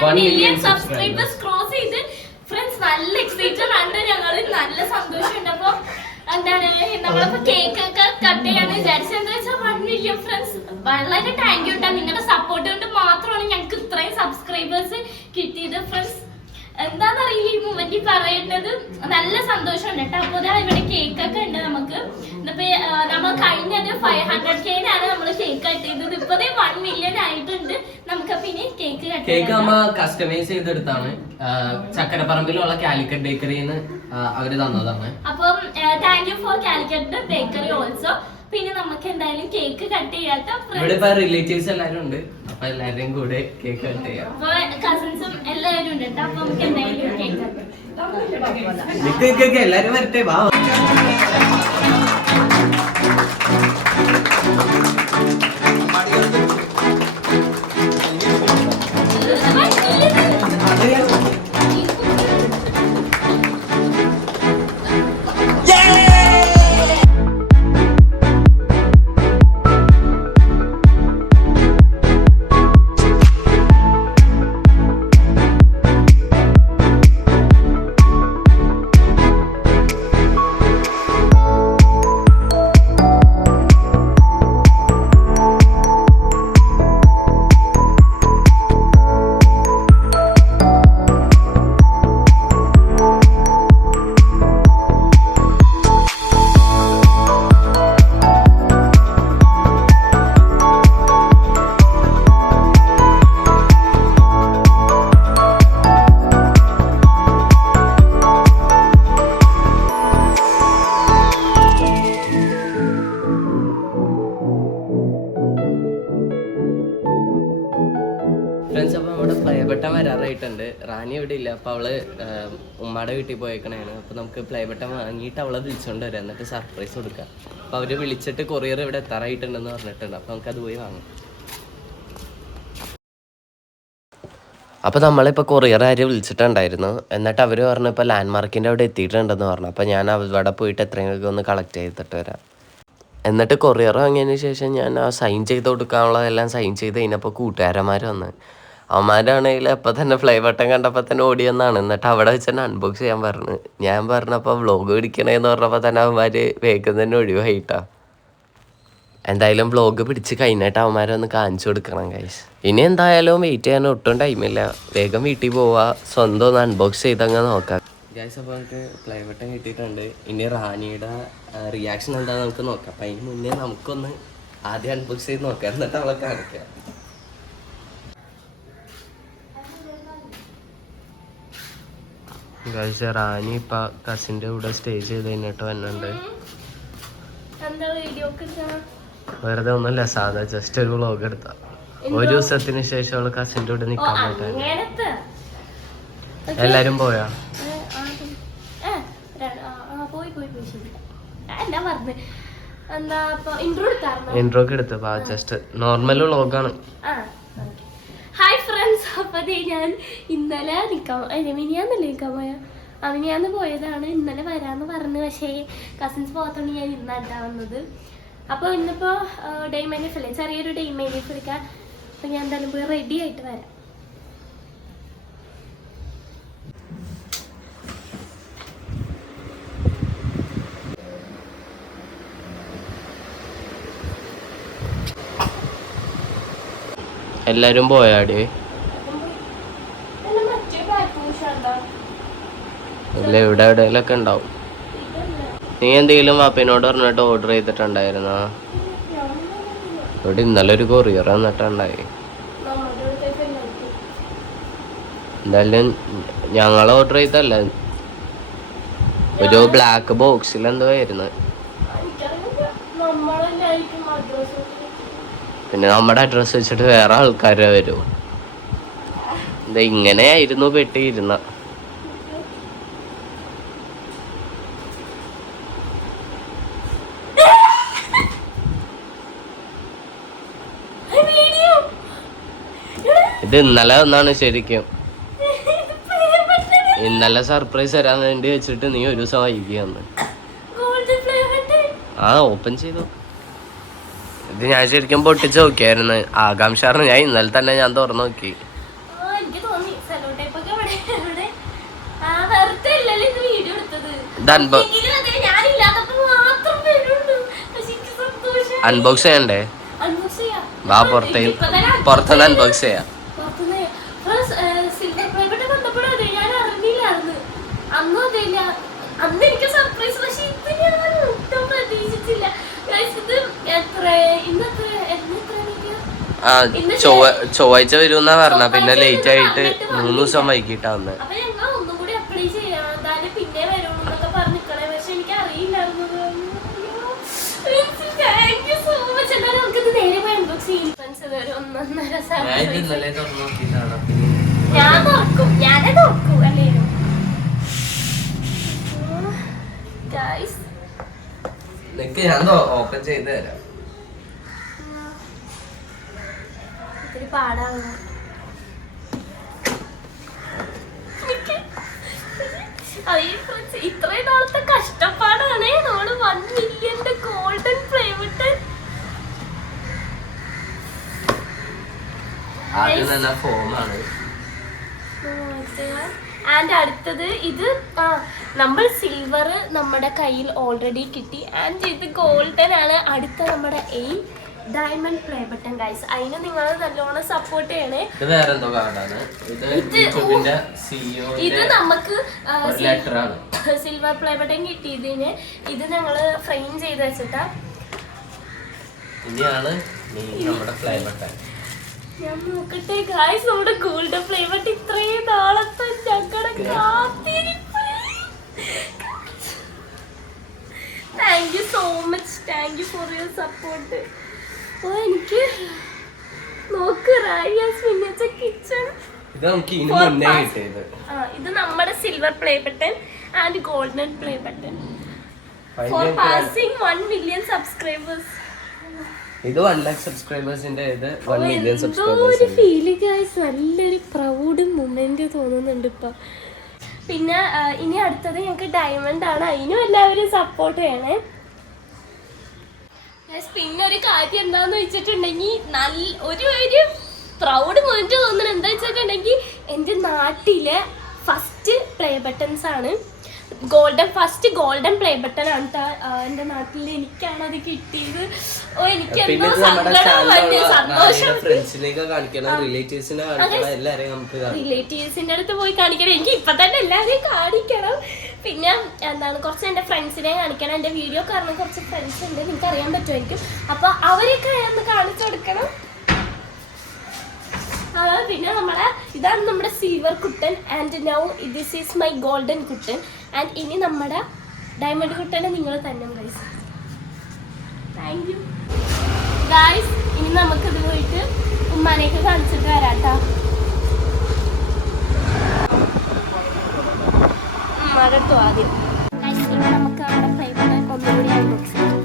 1 million subscribers cross ചെയ്ത് friends. നല്ല excited ആണ് ഞങ്ങള്, നല്ല സന്തോഷമുണ്ട്. അപ്പൊ എന്താണ് നമ്മളിപ്പോ കേക്ക് ഒക്കെ കട്ട് ചെയ്യാന്ന് വിചാരിച്ചത്. എന്താ വെച്ചാൽ 1 million ഫ്രണ്ട്സ്, വളരെ താങ്ക് യു കേട്ടോ. നിങ്ങളുടെ സപ്പോർട്ട് കൊണ്ട് മാത്രമാണ് ഞങ്ങൾക്ക് ഇത്രയും സബ്സ്ക്രൈബേഴ്സ് കിട്ടിയത് ഫ്രണ്ട്സ്. എന്താന്നറിയില്ല ഈ മൂമെന്റ് പറയേണ്ടത്, നല്ല സന്തോഷമുണ്ട് കേട്ടോ. അപ്പൊ ഇവിടെ കേക്ക് ഒക്കെ ഉണ്ട് നമുക്ക്. ഇന്നിപ്പോ നമ്മൾ കഴിഞ്ഞത് 500K നമ്മൾ കേക്ക് കട്ട് ചെയ്തത്. ഇപ്പൊ 1 million ആയിട്ടുണ്ട്. നമുക്ക് പിന്നെ കേക്ക് അമ്മ കസ്റ്റമൈസ് ചെയ്തെടുത്താണ്. ചക്കരപ്പറമ്പിലുള്ള കാലിക്കറ്റ് ബേക്കറിന്ന് അവര് തന്നതാണ്. അപ്പം thank you for Calicut bakery also. പിന്നെ നമുക്ക് എന്തായാലും കേക്ക് കട്ട് ചെയ്യാട്ടോ. ഇവിടെ റിലേറ്റീവ്സ് എല്ലാരും ഉണ്ട്. അപ്പൊ എല്ലാവരുടെയും കൂടെ കേക്ക് കട്ട് ചെയ്യാം. അപ്പൊ കസിൻസും എല്ലാവരും ഉണ്ട് കേട്ടോ. അപ്പൊ നമുക്ക് എന്തായാലും കേക്ക് എല്ലാരും വരട്ടെ. വാ ഫ്രണ്ട്സ്. അപ്പൊ നമ്മുടെ പ്ലേബട്ടൻ വരാറായിട്ടുണ്ട്. റാണി ഇവിടെ ഇല്ല. അപ്പൊ അവള് ഉമ്മയുടെ വീട്ടിൽ പോയേക്കണേണ്. അപ്പൊ നമുക്ക് പ്ലേബട്ടൻ വാങ്ങിയിട്ട് അവളെ വിളിച്ചോണ്ട് വരാം, എന്നിട്ട് സർപ്രൈസ് കൊടുക്കാം. അപ്പൊ അവര് വിളിച്ചിട്ട് കൊറിയർ ഇവിടെ എത്താറായിട്ടുണ്ടെന്ന് പറഞ്ഞിട്ടുണ്ട്. അപ്പൊ നമുക്ക് അത് പോയി വാങ്ങാം. അപ്പോൾ നമ്മളിപ്പോൾ കൊറിയർ വിളിച്ചിട്ടുണ്ടായിരുന്നു. എന്നിട്ട് അവർ പറഞ്ഞു ഇപ്പോൾ ലാൻഡ് മാർക്കിൻ്റെ അവിടെ എത്തിയിട്ടുണ്ടെന്ന് പറഞ്ഞു. അപ്പോൾ ഞാൻ അവിടെ പോയിട്ട് എത്രയും ഒന്ന് കളക്ട് ചെയ്തിട്ട് വരാം. എന്നിട്ട് കൊറിയർ വാങ്ങിയതിന് ശേഷം ഞാൻ ആ സൈൻ ചെയ്ത് കൊടുക്കാനുള്ളതെല്ലാം സൈൻ ചെയ്ത് കഴിഞ്ഞപ്പോൾ കൂട്ടുകാരന്മാർ വന്ന്. അവന്മാരാണെങ്കിൽ അപ്പോൾ തന്നെ ഫ്ലൈ ബട്ടൺ കണ്ടപ്പോൾ തന്നെ ഓടിയെന്നാണ്. എന്നിട്ട് അവിടെ വെച്ച് തന്നെ അൺബോക്സ് ചെയ്യാൻ പറഞ്ഞു. ഞാൻ പറഞ്ഞപ്പോൾ വ്ളോഗ് പിടിക്കണേന്ന് പറഞ്ഞപ്പോൾ തന്നെ അവന്മാർ വേഗം തന്നെ ഒഴിവായിട്ടാ. എന്തായാലും വ്ളോഗ് പിടിച്ച് കഴിഞ്ഞിട്ട് അവന്മാരൊന്ന് കാണിച്ചു കൊടുക്കണം ഗൈസ്. ഇനി എന്തായാലും വെയിറ്റ് ചെയ്യാൻ ഒട്ടും ടൈമില്ല. വേഗം വീട്ടിൽ പോവാ, സ്വന്തം ഒന്ന് അൺബോക്സ് ചെയ്തങ്ങ് നോക്കാം ഗൈസ്. അപ്പോൾ നമുക്ക് പ്ലേ ബട്ടൺ കിട്ടിയിട്ടുണ്ട്. ഇനി റാണിയുടെ റിയാക്ഷൻ എന്താണെന്ന് നമുക്ക് നോക്കാം. അപ്പം അതിന് മുന്നേ നമുക്കൊന്ന് ആദ്യം അൺബോക്സ് ചെയ്ത് നോക്കാം, എന്നിട്ട് അവളെ കാണിക്കാം. ഗൈസ്, റാണി ഇപ്പം കസിൻ്റെ കൂടെ സ്റ്റേ ചെയ്ത് കഴിഞ്ഞിട്ട് വന്നിട്ടുണ്ട്. വെറുതെ ഒന്നുമില്ല, സാധാ ജസ്റ്റ് ഒരു വ്ളോഗ് എടുത്താ. ഒരു ദിവസത്തിന് ശേഷം അവള് കസിൻ്റെ കൂടെ നിൽക്കാൻ പറ്റാ. എല്ലാരും പോയാ? ഇൻട്രോ ഒക്കെ എടുത്ത ജസ്റ്റ് നോർമൽ വ്ളോഗാണ്. Hi friends. അപ്പൊ ഞാൻ ഇന്നലെ മിനിയാന്ന് പോയതാണ്. ഇന്നലെ വരാന്ന് പറഞ്ഞു. പക്ഷേ കസിൻസ് പോകത്തോണ്ട് ഞാൻ ഇന്നാട്ടാ വന്നത്. അപ്പോൾ ഇന്നിപ്പോൾ ഡേ മൈ ലൈഫ് അല്ലേ, ചെറിയൊരു ഡേ മൈ ലൈഫ് എടുക്കാം. അപ്പോൾ ഞാൻ എന്തായാലും പോയി റെഡി ആയിട്ട് വരാം. എല്ലാരും പോയാടി? ഇല്ല, ഇവിടെ എവിടെയെങ്കിലൊക്കെ ഉണ്ടാവും. നീ എന്തെങ്കിലും വാപ്പിനോട് പറഞ്ഞിട്ട് ഓർഡർ ചെയ്തിട്ടുണ്ടായിരുന്നോ? ഇവിടെ ഇന്നലെ ഒരു കൊറിയർ വന്നിട്ടുണ്ടായി. എന്തായാലും ഞങ്ങൾ ഓർഡർ ചെയ്തല്ല, ഒരു ബ്ലാക്ക് ബോക്സിൽ എന്തോ ആയിരുന്നു. പിന്നെ നമ്മുടെ അഡ്രസ്സ് വെച്ചിട്ട് വേറെ ആൾക്കാർ വരും. എന്താ ഇങ്ങനെയായിരുന്നു പെട്ടിയിരുന്ന. ഇത് ഇന്നലെ ഒന്നാണ് ശരിക്കും. ഇന്നലെ സർപ്രൈസ് തരാൻ വേണ്ടി വെച്ചിട്ട് നീ ഒരു ദിവസം വൈകിയാന്ന്. ആ ഓപ്പൺ ചെയ്തു. ഇത് ഞാൻ ശരിക്കും പൊട്ടിച്ച് നോക്കിയായിരുന്നു. ആകാംക്ഷ ഞാൻ ഇന്നലെ തന്നെ ഞാൻ തുറന്നു നോക്കി. അൺബോക്സ് ചെയ്യണ്ടേ? വാ പുറത്തുനിന്ന് അൺബോക്സ് ചെയ്യാം. അന്ന് എനിക്ക് സർപ്രൈസ്, പക്ഷെ ഇത് ഞാൻ ഒട്ടും പ്രതീക്ഷിച്ചില്ല. ചൊവ്വാഴ്ച വരുമെന്നാ പറഞ്ഞ, പിന്നെ ലേറ്റ് ആയിട്ട് 3 ദിവസം വൈകിട്ടാ വന്ന്. അപ്പൊ ഞങ്ങൾ ഒന്നും കൂടി അപ്ലൈ ചെയ്യാം, എന്തായാലും പിന്നെ വരുള്ളൂ എന്നൊക്കെ പറഞ്ഞിക്കണേ. പക്ഷെ എനിക്ക് അറിയില്ലായിരുന്നു. Thank you so much. എന്തായാലും നമുക്കിത് നേരെ അൺബോക്സ് ചെയ്യാം. ഞാൻ തുറക്കും, ഞാനേ തുറക്കും അല്ലേലും. ഞാൻ ഓപ്പൺ ചെയ്ത് തരാം. ഇത്തിരി പാടാണ്. ഇത്രയും നാളത്തെ കഷ്ടപ്പാടാണ് നമ്മള് 1 മില്യന്റെ ഗോൾഡൻ പ്ലേ ബട്ടൺ. ആൻഡ് അടുത്തത് ഇത് നമ്മൾ സിൽവർ നമ്മുടെ കയ്യിൽ ഓൾറെഡി കിട്ടി. ആൻഡ് ഇത് ഗോൾഡൻ ആണ്. അടുത്ത നമ്മുടെ aim diamond play button guys. അതിന് നിങ്ങൾ നല്ലോണം സപ്പോർട്ട് ചെയ്യണേ. ഇത് നമുക്ക് സിൽവർ പ്ലേ ബട്ടൺ കിട്ടിയതിന് ഇത് ഞങ്ങള് ഫ്രെയിം ചെയ്ത് വെച്ചിട്ടാ. ഞാൻ നോക്കട്ടെ ഗൈസ്, നമ്മുടെ ഗോൾഡൻ പ്ലേ ബട്ടൺ ഇത്രയും നാളത്തെ ഞങ്ങളുടെ കാത്തിരിപ്പ്. Thank you so much. Thank you for your support. എനിക്ക് നോക്ക് കിച്ചൺ. ഇത് നമ്മുടെ silver play button and golden play button four passing 1 million subscribers. ഇത് 1 lakh സബ്സ്ക്രൈബേഴ്സിന്റെ ഇത് 1 മില്യൺ ഒരു സബ്സ്ക്രൈബേഴ്സ്. ഫീല് ഗൈസ്, നല്ലൊരു പ്രൗഡ് മൊമെന്റ് തോന്നുന്നുണ്ട് ഇപ്പൊ. പിന്നെ ഇനി അടുത്തത് ഞങ്ങൾക്ക് ഡയമണ്ട് ആണ്. അതിനും എല്ലാവരും സപ്പോർട്ട് ചെയ്യണേ. പിന്നെ ഒരു കാര്യം എന്താന്ന് വെച്ചിട്ടുണ്ടെങ്കിൽ ഒരു പ്രൗഡ് മൊമെന്റ് തോന്നുന്നത് എന്താ വെച്ചിട്ടുണ്ടെങ്കിൽ എൻ്റെ നാട്ടിലെ ഫസ്റ്റ് പ്ലേ ബട്ടൺസ് ആണ്. ഫസ്റ്റ് ഗോൾഡൻ പ്ലേ ബട്ടൺ ആണ് എൻ്റെ നാട്ടിൽ. എനിക്കാണ് അത് കിട്ടിയത്. എനിക്ക് എന്തോ സന്തോഷം. റിലേറ്റീവ്സിന്റെ അടുത്ത് പോയി കാണിക്കണം. എനിക്ക് ഇപ്പൊ തന്നെ എല്ലാവരെയും കാണിക്കണം. പിന്നെ എന്താണ്, കുറച്ച് എൻ്റെ ഫ്രണ്ട്സിനെ കാണിക്കണം. എൻ്റെ വീഡിയോ കാരണം കുറച്ച് ഫ്രണ്ട്സ് ഉണ്ട്, നിങ്ങൾക്ക് അറിയാൻ പറ്റുമായിരിക്കും. അപ്പൊ അവരെയൊക്കെ ഒന്ന് കാണിച്ചു കൊടുക്കണം. പിന്നെ ഇതാണ് നമ്മുടെ silver Kuttan. And now this is my golden Kuttan. And ഇനി നമ്മുടെ ഡയമണ്ട് കുട്ടനെ നിങ്ങൾ തന്നെ ഗൈസ്. Thank you guys. ഇനി നമുക്കിത് പോയിട്ട് ഉമ്മാനെയൊക്കെ കാണിച്ചിട്ട് വരാട്ടോ. ഉമ്മാരെടുത്തു ആദ്യം. ഇനി നമുക്ക് നമ്മുടെ പ്ലേ ബട്ടൺ ഒന്നുകൂടി അൺബോക്സ് ചെയ്യാം.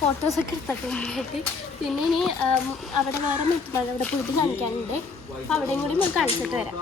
ഫോട്ടോസൊക്കെ എടുത്തിട്ട് പിന്നെ ഇനി അവിടെ വേറെ മറ്റുള്ള അവിടെ പോയിട്ട് കാണിക്കാനുണ്ട്. അപ്പം അവിടെയും കൂടി നമുക്ക് കാണിച്ചിട്ട് വരാം.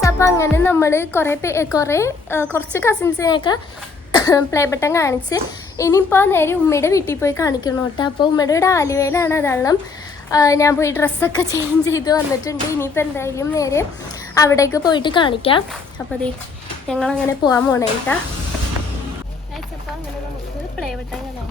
ഫ്രണ്ട്സ്, അപ്പോൾ അങ്ങനെ നമ്മൾ കുറച്ച് കസിൻസിനെയൊക്കെ പ്ലേ ബട്ടൺ കാണിച്ച് ഇനിയിപ്പോൾ നേരെ ഉമ്മയുടെ വീട്ടിൽ പോയി കാണിക്കണം കേട്ടോ. അപ്പോൾ ഉമ്മയുടെ വീട് ആലുവയിലാണ്. അതെല്ലാം ഞാൻ പോയി ഡ്രസ്സൊക്കെ ചേഞ്ച് ചെയ്ത് വന്നിട്ടുണ്ട്. ഇനിയിപ്പോൾ എന്തായാലും നേരെ അവിടേക്ക് പോയിട്ട് കാണിക്കാം. അപ്പോൾ അത് ഞങ്ങളങ്ങനെ പോകാൻ പോകണേ കേട്ടോ. അപ്പോൾ അങ്ങനെ നമുക്ക് പ്ലേ ബട്ടൺ കാണാൻ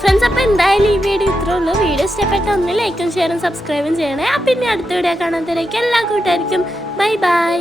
ഫ്രണ്ട്സ്. അപ്പോൾ എന്തായാലും ഈ വീഡിയോ ഇത്രേ ഉള്ളൂ. വീഡിയോ ഇഷ്ടപ്പെട്ട ഒന്ന് ലൈക്കും ഷെയറും സബ്സ്ക്രൈബും ചെയ്യണേ. അപ്പം ഇനി അടുത്ത വീഡിയോ കാണാത്തവരേക്ക് എല്ലാ കൂട്ടുകാർക്കും ബൈ ബൈ.